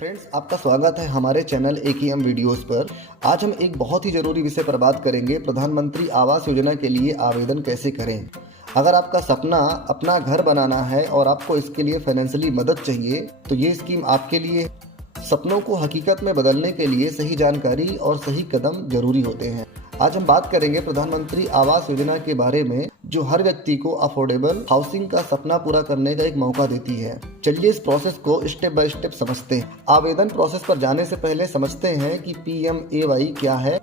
Friends, आपका स्वागत है हमारे चैनल AKM वीडियोस पर। आज हम एक बहुत ही ज़रूरी विषय पर बात करेंगे, प्रधानमंत्री आवास योजना के लिए आवेदन कैसे करें। अगर आपका सपना अपना घर बनाना है और आपको इसके लिए फाइनेंशियली मदद चाहिए तो ये स्कीम आपके लिए है। सपनों को हकीकत में बदलने के लिए सही जानकारी और सही कदम जरूरी होते हैं। आज हम बात करेंगे प्रधानमंत्री आवास योजना के बारे में, जो हर व्यक्ति को अफोर्डेबल हाउसिंग का सपना पूरा करने का एक मौका देती है। चलिए इस प्रोसेस को स्टेप बाय स्टेप समझते हैं। आवेदन प्रोसेस पर जाने से पहले समझते हैं कि PMAY क्या है।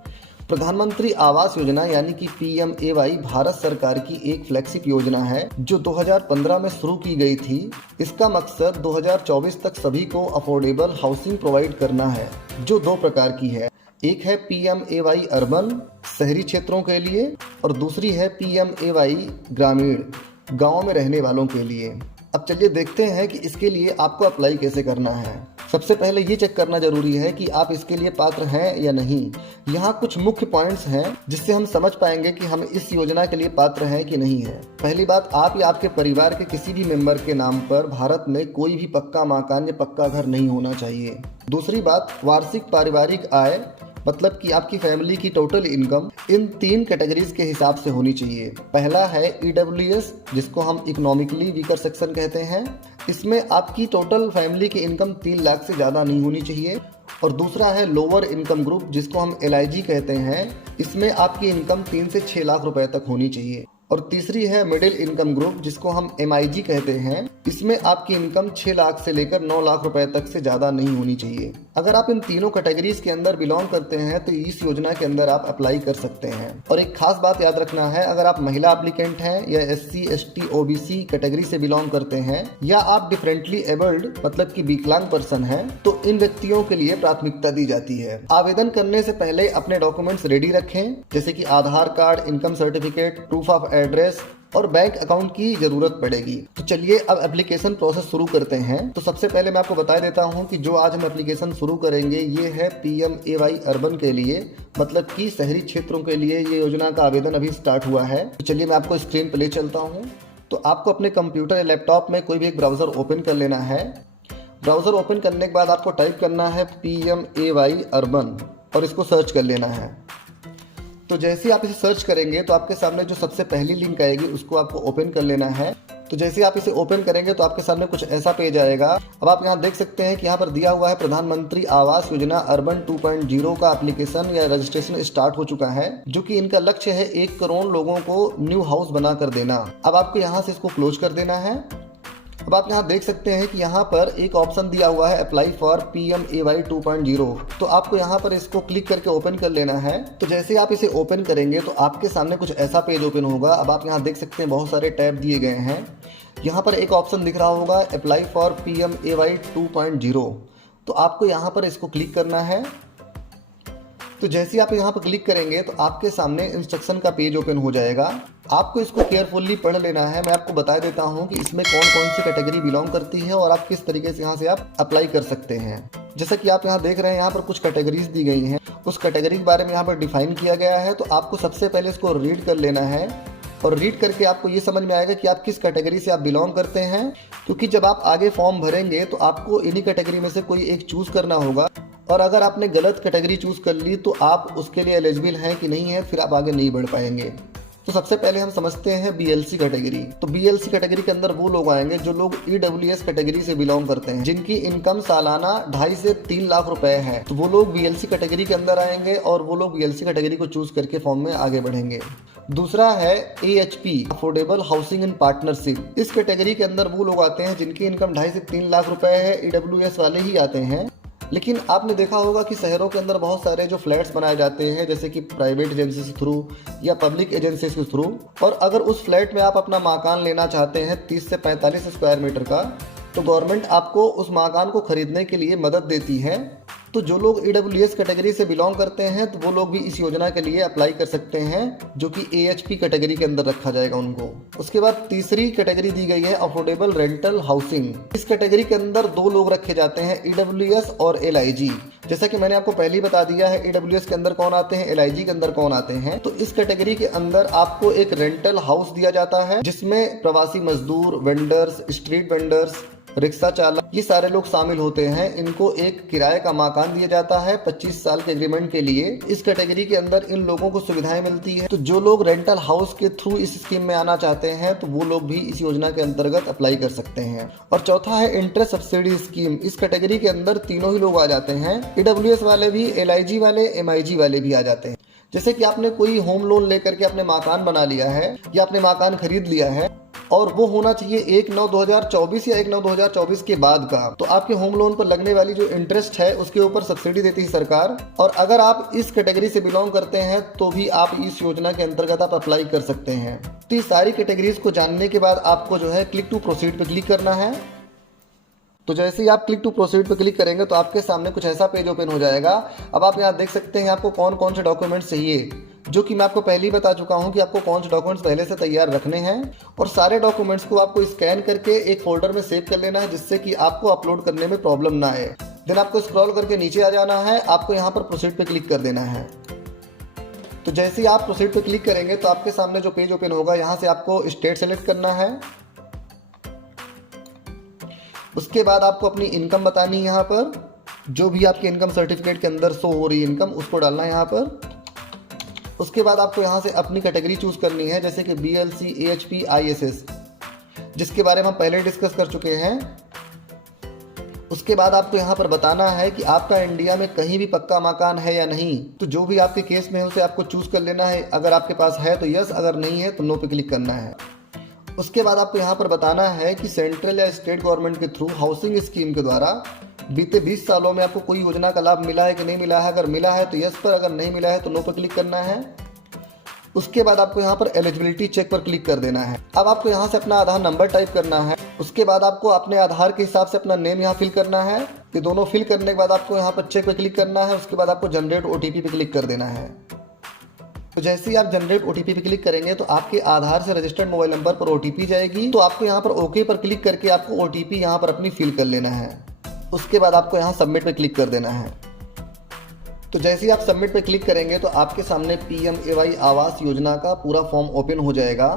प्रधानमंत्री आवास योजना यानी कि PMAY भारत सरकार की एक फ्लैगशिप योजना है जो 2015 में शुरू की गई थी। इसका मकसद 2024 तक सभी को अफोर्डेबल हाउसिंग प्रोवाइड करना है, जो दो प्रकार की है। एक है PMAY अर्बन, शहरी क्षेत्रों के लिए, और दूसरी है PMAY ग्रामीण, गाँव में रहने वालों के लिए। अब चलिए देखते हैं कि इसके लिए आपको अप्लाई कैसे करना है। सबसे पहले ये चेक करना जरूरी है कि आप इसके लिए पात्र हैं या नहीं। यहाँ कुछ मुख्य पॉइंट्स हैं जिससे हम समझ पाएंगे कि हम इस योजना के लिए पात्र हैं कि नहीं है। पहली बात, आप या आपके परिवार के किसी भी मेंबर के नाम पर भारत में कोई भी पक्का मकान या पक्का घर नहीं होना चाहिए। दूसरी बात, वार्षिक पारिवारिक आय मतलब कि आपकी फैमिली की टोटल इनकम इन 3 कैटेगरीज के हिसाब से होनी चाहिए। पहला है EWS, जिसको हम इकोनॉमिकली वीकर सेक्शन कहते हैं। इसमें आपकी टोटल फैमिली की इनकम 3 लाख से ज़्यादा नहीं होनी चाहिए। और दूसरा है लोअर इनकम ग्रुप, जिसको हम LIG कहते हैं। इसमें आपकी इनकम 3 से 6 लाख रुपए तक होनी चाहिए। और तीसरी है मिडिल इनकम ग्रुप, जिसको हम MIG कहते हैं। इसमें आपकी इनकम 6 लाख से लेकर 9 लाख रुपए तक से ज़्यादा नहीं होनी चाहिए। अगर आप इन तीनों कैटेगरीज के अंदर बिलोंग करते हैं तो इस योजना के अंदर आप अप्लाई कर सकते हैं। और एक खास बात याद रखना है, अगर आप महिला एप्लीकेंट हैं या SC ST OBC कैटेगरी से बिलोंग करते हैं या आप डिफरेंटली एबल्ड मतलब कि विकलांग पर्सन हैं, तो इन व्यक्तियों के लिए प्राथमिकता दी जाती है। आवेदन करने से पहले अपने डॉक्यूमेंट्स रेडी रखें, जैसे कि Aadhaar card, income certificate, proof of address और बैंक अकाउंट की जरूरत पड़ेगी। तो चलिए अब एप्लीकेशन प्रोसेस शुरू करते हैं। तो सबसे पहले मैं आपको बता देता हूं कि जो आज हम एप्लीकेशन शुरू करेंगे ये है PMAY अर्बन के लिए, मतलब कि शहरी क्षेत्रों के लिए ये योजना का आवेदन अभी स्टार्ट हुआ है। तो चलिए मैं आपको स्क्रीन पर ले चलता हूँ। तो आपको अपने कंप्यूटर या लैपटॉप में कोई भी एक ब्राउजर ओपन कर लेना है। ब्राउजर ओपन करने के बाद आपको टाइप करना है PMAY अर्बन और इसको सर्च कर लेना है। तो जैसे आप इसे सर्च करेंगे तो आपके सामने जो सबसे पहली लिंक आएगी उसको आपको ओपन कर लेना है। तो जैसे आप इसे ओपन करेंगे तो आपके सामने कुछ ऐसा पेज आएगा। अब आप यहाँ देख सकते हैं कि यहाँ पर दिया हुआ है प्रधानमंत्री आवास योजना अर्बन 2.0 का एप्लीकेशन या रजिस्ट्रेशन स्टार्ट हो चुका है, जो कि इनका लक्ष्य है 1 करोड़ लोगों को न्यू हाउस बना कर देना। अब आपको यहाँ से इसको क्लोज कर देना है। अब आप यहाँ देख सकते हैं कि यहाँ पर एक ऑप्शन दिया हुआ है अप्लाई फॉर PMAY 2.0। तो आपको यहाँ पर इसको क्लिक करके ओपन कर लेना है। तो जैसे आप इसे ओपन करेंगे तो आपके सामने कुछ ऐसा पेज ओपन होगा। अब आप यहाँ देख सकते हैं बहुत सारे टैब दिए गए हैं। यहाँ पर एक ऑप्शन दिख रहा होगा अप्लाई फॉर PMAY 2.0। तो आपको यहाँ पर इसको क्लिक करना है। तो जैसे आप यहाँ पर क्लिक करेंगे तो आपके सामने इंस्ट्रक्शन का पेज ओपन हो जाएगा। आपको इसको केयरफुल्ली पढ़ लेना है। मैं आपको बता देता हूँ कि इसमें कौन कौन सी कैटेगरी बिलोंग करती है और आप किस तरीके से यहाँ से आप अप्लाई कर सकते हैं। जैसा कि आप यहाँ देख रहे हैं, यहाँ पर कुछ कैटेगरीज दी गई हैं। उस कैटेगरी के बारे में यहाँ पर डिफाइन किया गया है। तो आपको सबसे पहले इसको रीड कर लेना है और रीड करके आपको ये समझ में आएगा कि आप किस कैटेगरी से आप बिलोंग करते हैं। क्योंकि जब आप आगे फॉर्म भरेंगे तो आपको इन्हीं कैटेगरी में से कोई एक चूज करना होगा, और अगर आपने गलत कैटेगरी चूज कर ली तो आप उसके लिए एलिजिबल हैं कि नहीं है, फिर आप आगे नहीं बढ़ पाएंगे। तो सबसे पहले हम समझते हैं BLC कैटेगरी। तो BLC कैटेगरी के अंदर वो लोग आएंगे जो लोग EWS कैटेगरी से बिलोंग करते हैं, जिनकी इनकम सालाना 2.5 से 3 लाख रुपए है। तो वो लोग BLC कैटेगरी के अंदर आएंगे और वो लोग BLC कैटेगरी को चूज करके फॉर्म में आगे बढ़ेंगे। दूसरा है AHP affordable housing in partnership. इस कैटेगरी के अंदर वो लोग आते हैं जिनकी इनकम 2.5 से 3 लाख रुपए है। EWS वाले ही आते हैं। लेकिन आपने देखा होगा कि शहरों के अंदर बहुत सारे जो फ्लैट्स बनाए जाते हैं, जैसे कि प्राइवेट एजेंसी के थ्रू या पब्लिक एजेंसी के थ्रू, और अगर उस फ्लैट में आप अपना मकान लेना चाहते हैं 30 से 45 स्क्वायर मीटर का, तो गवर्नमेंट आपको उस मकान को खरीदने के लिए मदद देती है। तो जो लोग EWS कैटेगरी से बिलोंग करते हैं तो वो लोग भी इस योजना के लिए अप्लाई कर सकते हैं, जो कि AHP कैटेगरी के अंदर रखा जाएगा उनको। उसके बाद तीसरी कैटेगरी दी गई है अफोर्डेबल रेंटल हाउसिंग। इस कैटेगरी के अंदर 2 लोग रखे जाते हैं, EWS और LIG। जैसा कि मैंने आपको पहले ही बता दिया है EWS के अंदर कौन आते हैं, LIG के अंदर कौन आते हैं। तो इस कैटेगरी के अंदर आपको एक रेंटल हाउस दिया जाता है जिसमें प्रवासी मजदूर, वेंडर्स, स्ट्रीट वेंडर्स रिक्शा चालक, ये सारे लोग शामिल होते हैं। इनको एक किराए का मकान दिया जाता है 25 साल के एग्रीमेंट के लिए। इस कैटेगरी के अंदर इन लोगों को सुविधाएं मिलती है। तो जो लोग रेंटल हाउस के थ्रू इस स्कीम में आना चाहते हैं तो वो लोग भी इस योजना के अंतर्गत अप्लाई कर सकते हैं। और चौथा है इंटरेस्ट सब्सिडी स्कीम। इस कैटेगरी के अंदर तीनों ही लोग आ जाते हैं, EWS वाले भी, LIG वाले, MIG वाले भी आ जाते हैं। जैसे कि आपने कोई होम लोन लेकर के अपने मकान बना लिया है या अपने मकान खरीद लिया है और वो होना चाहिए 1/9/2024 या 1/9/2024 के बाद का, तो आपके होम लोन पर लगने वाली जो इंटरेस्ट है उसके ऊपर सब्सिडी देती है सरकार। और अगर आप इस कैटेगरी से बिलोंग करते हैं तो भी आप इस योजना के अंतर्गत आप अप्लाई कर सकते हैं। तो ये सारी कैटेगरीज को जानने के बाद आपको जो है क्लिक टू प्रोसीड पे क्लिक करना है। तो जैसे ही आप क्लिक टू प्रोसीड पे क्लिक करेंगे तो आपके सामने कुछ ऐसा पेज ओपन हो जाएगा। अब आप यहाँ देख सकते हैं आपको कौन कौन से डॉक्यूमेंट्स चाहिए, जो कि मैं आपको पहले ही बता चुका हूँ कि आपको कौन से डॉक्यूमेंट्स पहले से तैयार रखने हैं। और सारे डॉक्यूमेंट्स को आपको स्कैन करके एक फोल्डर में सेव कर लेना है, जिससे कि आपको अपलोड करने में प्रॉब्लम ना आए। देन आपको स्क्रॉल करके नीचे आ जाना है, आपको यहाँ पर प्रोसीड पे क्लिक कर देना है। तो जैसे ही आप प्रोसीड पे क्लिक करेंगे तो आपके सामने जो पेज ओपन होगा, यहाँ से आपको स्टेट सेलेक्ट करना है। उसके बाद आपको अपनी इनकम बतानी है, यहाँ पर जो भी आपके इनकम सर्टिफिकेट के अंदर शो हो रही है इनकम, उसको डालना है यहाँ पर। उसके बाद आपको यहाँ से अपनी कैटेगरी चूज करनी है, जैसे कि BLC, AHP, ISS, जिसके बारे में हम पहले डिस्कस कर चुके हैं। उसके बाद आपको यहाँ पर बताना है कि आपका इंडिया में कहीं भी पक्का मकान है या नहीं। तो जो भी आपके केस में है उसे आपको चूज कर लेना है। अगर आपके पास है तो यस, अगर नहीं है तो नो पे क्लिक करना है। उसके बाद आपको यहाँ पर बताना है कि सेंट्रल या स्टेट गवर्नमेंट के थ्रू हाउसिंग स्कीम के द्वारा बीते 20 सालों में आपको कोई योजना का लाभ मिला है कि नहीं मिला है। अगर मिला है तो यस पर, अगर नहीं मिला है तो नो पर क्लिक करना है। उसके बाद आपको यहाँ पर एलिजिबिलिटी चेक पर क्लिक कर देना है। अब आपको यहाँ से अपना आधार नंबर टाइप करना है। उसके बाद आपको अपने आधार के हिसाब से अपना नेम यहाँ फिल करना है। ये दोनों फिल करने के बाद आपको यहाँ पर चेक पे क्लिक करना है। उसके बाद आपको जनरेट OTP पे क्लिक कर देना है। तो जैसे ही आप जनरेट OTP पे क्लिक करेंगे तो आपके आधार से रजिस्टर्ड मोबाइल नंबर पर OTP जाएगी। तो आपको यहाँ पर ओके पर क्लिक करके आपको OTP यहाँ पर अपनी फिल कर लेना है। उसके बाद आपको यहाँ सबमिट पे क्लिक कर देना है। तो जैसे ही आप सबमिट पे क्लिक करेंगे तो आपके सामने PMAY आवास योजना का पूरा फॉर्म ओपन हो जाएगा।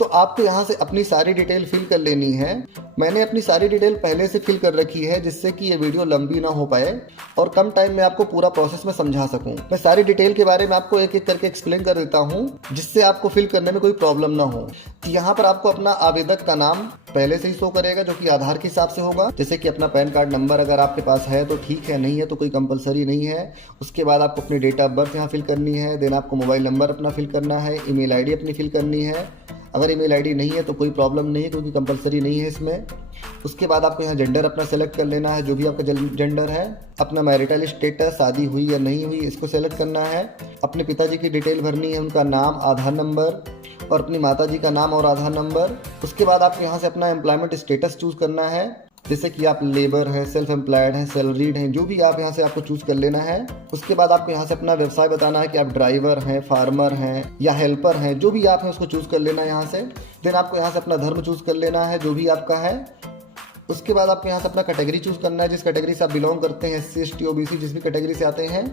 तो आपको यहाँ से अपनी सारी डिटेल फिल कर लेनी है। मैंने अपनी सारी डिटेल पहले से फिल कर रखी है, जिससे कि ये वीडियो लंबी ना हो पाए और कम टाइम में आपको पूरा प्रोसेस में समझा सकूं। मैं सारी डिटेल के बारे में आपको एक एक करके एक्सप्लेन कर देता हूं, जिससे आपको फिल करने में कोई प्रॉब्लम ना हो। तो यहाँ पर आपको अपना आवेदक का नाम पहले से ही शो करेगा, जो कि आधार के हिसाब से होगा। जैसे कि अपना पैन कार्ड नंबर अगर आपके पास है तो ठीक है, नहीं है तो कोई कंपलसरी नहीं है। उसके बाद आपको अपनी डेट ऑफ बर्थ यहाँ फिल करनी है। देन आपको मोबाइल नंबर अपना फिल करना है। ईमेल आईडी अपनी फिल करनी है। अगर ईमेल आईडी नहीं है तो कोई प्रॉब्लम नहीं है, क्योंकि कंपलसरी नहीं है इसमें। उसके बाद आपको यहाँ जेंडर अपना सेलेक्ट कर लेना है, जो भी आपका जेंडर है। अपना मैरिटल स्टेटस, शादी हुई या नहीं हुई, इसको सेलेक्ट करना है। अपने पिताजी की डिटेल भरनी है, उनका नाम, आधार नंबर और अपनी माताजी का नाम और आधार नंबर। उसके बाद आपको यहाँ से अपना एम्प्लॉयमेंट स्टेटस चूज करना है, जैसे कि आप लेबर हैं, सेल्फ एम्प्लॉयड हैं, सैलरीड हैं, जो भी आप यहाँ से आपको चूज कर लेना है। उसके बाद आपको यहाँ से अपना व्यवसाय बताना है कि आप ड्राइवर हैं, फार्मर हैं या हेल्पर हैं, जो भी आप हैं उसको चूज कर लेना है यहाँ से। देन आपको यहाँ से अपना धर्म चूज कर लेना है, जो भी आपका है। उसके बाद आपको यहाँ से अपना कैटेगरी चूज करना है, जिस कैटेगरी से आप बिलोंग करते हैं, SC ST OBC जिस भी कैटेगरी से आते हैं।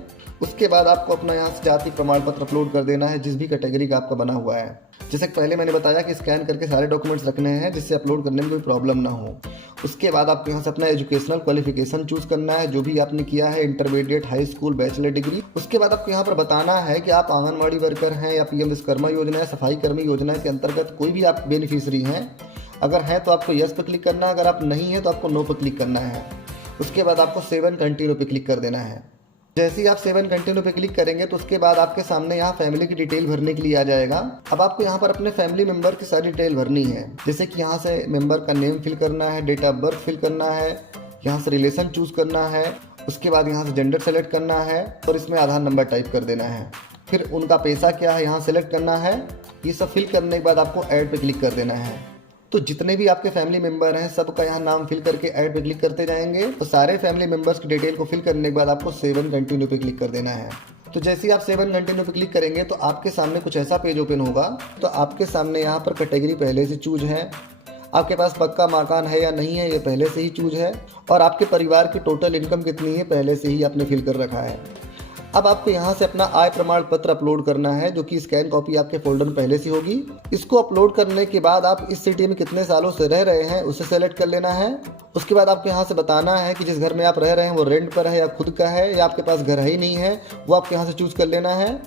उसके बाद आपको अपना यहाँ से जाति प्रमाण पत्र अपलोड कर देना है, जिस भी कैटेगरी का आपका बना हुआ है। जैसे पहले मैंने बताया कि स्कैन करके सारे डॉक्यूमेंट्स रखने हैं, जिससे अपलोड करने में कोई प्रॉब्लम ना हो। उसके बाद आपको यहाँ से अपना एजुकेशनल क्वालिफिकेशन चूज करना है, जो भी आपने किया है, intermediate, high school, bachelor degree. उसके बाद आपको यहाँ पर बताना है कि आप आंगनबाड़ी वर्कर हैं या PM विश्वकर्मा योजना या सफाई कर्मी योजना के अंतर्गत कोई भी आप बेनिफिशियरी हैं। अगर है तो आपको यस पे क्लिक करना है, अगर आप नहीं है तो आपको नो पे क्लिक करना है। उसके बाद आपको 7 कंटिन्यू पे क्लिक कर देना है। जैसे ही आप 7 कंटिन्यू पे क्लिक करेंगे तो उसके बाद आपके सामने यहाँ फैमिली की डिटेल भरने के लिए आ जाएगा। अब आपको यहाँ पर अपने फैमिली मेंबर की सारी डिटेल भरनी है, जैसे कि यहाँ से मेंबर का नेम फिल करना है, डेट ऑफ बर्थ फिल करना है, यहाँ से रिलेशन चूज करना है। उसके बाद यहाँ से जेंडर सेलेक्ट करना है और इसमें आधार नंबर टाइप कर देना है। फिर उनका पैसा क्या है यहाँ सेलेक्ट करना है। ये सब फिल करने के बाद आपको ऐड पे क्लिक कर देना है। तो जितने भी आपके फैमिली मेंबर हैं सबका यहाँ नाम फिल करके ऐड पे क्लिक करते जाएंगे। तो सारे फैमिली मेंबर्स की डिटेल को फिल करने के बाद आपको 7 कंटिन्यू पे क्लिक कर देना है। तो जैसे ही आप 7 कंटिन्यू पे क्लिक करेंगे तो आपके सामने कुछ ऐसा पेज ओपन होगा। तो आपके सामने यहाँ पर कैटेगरी पहले से चूज है, आपके पास पक्का मकान है या नहीं है ये पहले से ही चूज है, और आपके परिवार की टोटल इनकम कितनी है पहले से ही आपने फिल कर रखा है। अब आपको यहाँ से अपना आय प्रमाण पत्र अपलोड करना है, जो कि स्कैन कॉपी आपके फोल्डर में पहले से होगी। इसको अपलोड करने के बाद आप इस सिटी में कितने सालों से रह रहे हैं उसे सेलेक्ट कर लेना है। उसके बाद आपको यहाँ से बताना है कि जिस घर में आप रह रहे हैं वो रेंट पर है या खुद का है, या आपके पास घर ही नहीं है, वो आपको यहाँ से चूज कर लेना है।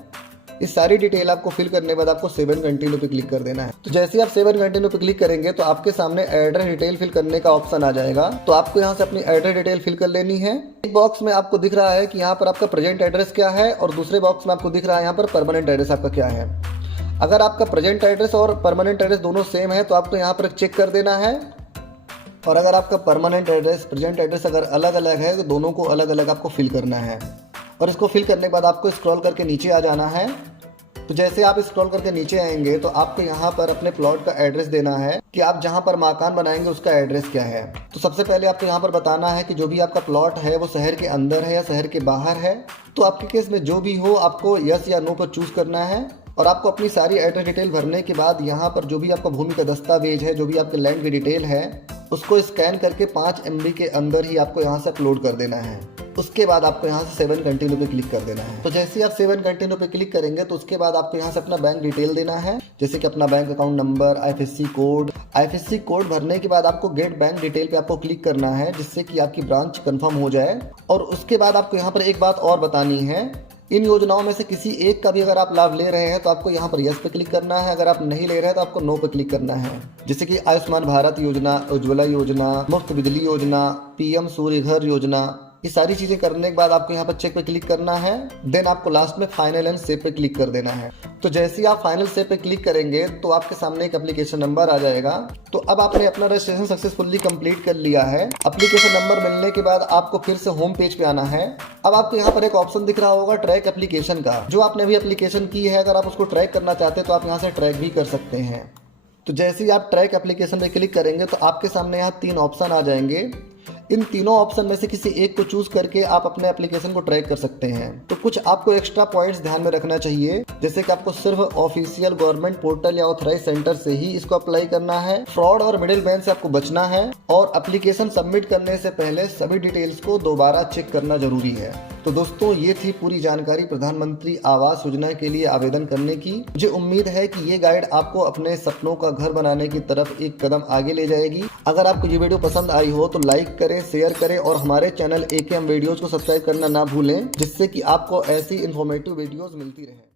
इस सारी डिटेल आपको फिल करने के बाद आपको सेव एंड कंटिन्यू पे क्लिक कर देना है। तो जैसे आप सेव एंड कंटिन्यू पे क्लिक करेंगे तो आपके सामने एड्रेस डिटेल फिल करने का ऑप्शन आ जाएगा। तो आपको यहाँ से अपनी एड्रेस डिटेल फिल कर लेनी है। एक बॉक्स में आपको दिख रहा है कि यहाँ पर आपका प्रेजेंट एड्रेस क्या है, और दूसरे बॉक्स में आपको दिख रहा है यहाँ पर परमानेंट एड्रेस आपका क्या है। अगर आपका प्रेजेंट एड्रेस और परमानेंट एड्रेस दोनों सेम है तो आपको यहाँ पर चेक कर देना है, और अगर आपका परमानेंट एड्रेस प्रेजेंट एड्रेस अगर अलग अलग है तो दोनों को अलग अलग आपको फिल करना है। और इसको फिल करने के बाद आपको स्क्रॉल करके नीचे आ जाना है। तो जैसे आप स्क्रॉल करके नीचे आएंगे तो आपको यहाँ पर अपने प्लॉट का एड्रेस देना है कि आप जहाँ पर मकान बनाएंगे उसका एड्रेस क्या है। तो सबसे पहले आपको यहाँ पर बताना है कि जो भी आपका प्लॉट है वो शहर के अंदर है या शहर के बाहर है। तो आपके केस में जो भी हो आपको यस या नो पर चूज करना है, और आपको अपनी सारी एड्रेस डिटेल भरने के बाद यहाँ पर जो भी आपका भूमि का दस्तावेज है, जो भी आपके लैंड की डिटेल है, उसको स्कैन करके 5 MB के अंदर ही आपको यहाँ से अपलोड कर देना है। उसके बाद आपको यहाँ से सेव एंड कंटिन्यू पे क्लिक कर देना है। तो जैसे आप सेव एंड कंटिन्यू पे क्लिक करेंगे तो उसके बाद आपको यहाँ से अपना बैंक डिटेल देना है, जैसे कि अपना bank account number, IFSC code. IFSC code भरने के बाद आपको गेट बैंक डिटेल पे आपको क्लिक करना है, जिससे कि आपकी ब्रांच कंफर्म हो जाए। और उसके बाद आपको यहाँ पर एक बात और बतानी है, इन योजनाओं में से किसी एक का भी अगर आप लाभ ले रहे हैं तो आपको यहाँ पर यस पे क्लिक करना है। अगर आप नहीं ले रहे हैं तो आपको नो पे क्लिक करना है, जैसे कि आयुष्मान भारत योजना, उज्ज्वला योजना, मुफ्त बिजली योजना, PM सूर्य घर योजना। ये सारी चीजें करने के बाद आपको यहाँ पर चेक पे क्लिक करना है। देन आपको लास्ट में फाइनल एंड सेव पे क्लिक कर देना है। तो जैसे ही आप फाइनल सेव पे क्लिक करेंगे तो आपके सामने एक एप्लीकेशन नंबर आ जाएगा। तो अब आपने अपना रजिस्ट्रेशन सक्सेसफुली कंप्लीट कर लिया है। एप्लीकेशन नंबर मिलने के बाद आपको फिर से होम पेज पे आना है। अब आपको यहाँ पर एक ऑप्शन दिख रहा होगा ट्रैक एप्लीकेशन का। जो आपने अभी एप्लीकेशन की है, अगर आप उसको ट्रैक करना चाहते हैं तो आप यहाँ से ट्रैक भी कर सकते हैं। तो जैसे ही आप ट्रैक एप्लीकेशन पे क्लिक करेंगे तो आपके सामने यहाँ 3 ऑप्शन आ जाएंगे। इन तीनों ऑप्शन में से किसी एक को चूज करके आप अपने एप्लीकेशन को ट्रैक कर सकते हैं। तो कुछ आपको एक्स्ट्रा पॉइंट्स ध्यान में रखना चाहिए, जैसे कि आपको सिर्फ ऑफिशियल गवर्नमेंट पोर्टल या ऑथराइज सेंटर से ही इसको अप्लाई करना है। फ्रॉड और मिडिल मैन से आपको बचना है, और एप्लीकेशन सबमिट करने से पहले सभी डिटेल्स को दोबारा चेक करना जरूरी है। तो दोस्तों, ये थी पूरी जानकारी प्रधानमंत्री आवास योजना के लिए आवेदन करने की। मुझे उम्मीद है कि ये गाइड आपको अपने सपनों का घर बनाने की तरफ एक कदम आगे ले जाएगी। अगर आपको ये वीडियो पसंद आई हो तो लाइक करें, शेयर करें, और हमारे चैनल AKM वीडियोज को सब्सक्राइब करना ना भूलें, जिससे कि आपको ऐसी इन्फॉर्मेटिव वीडियोज मिलती रहे।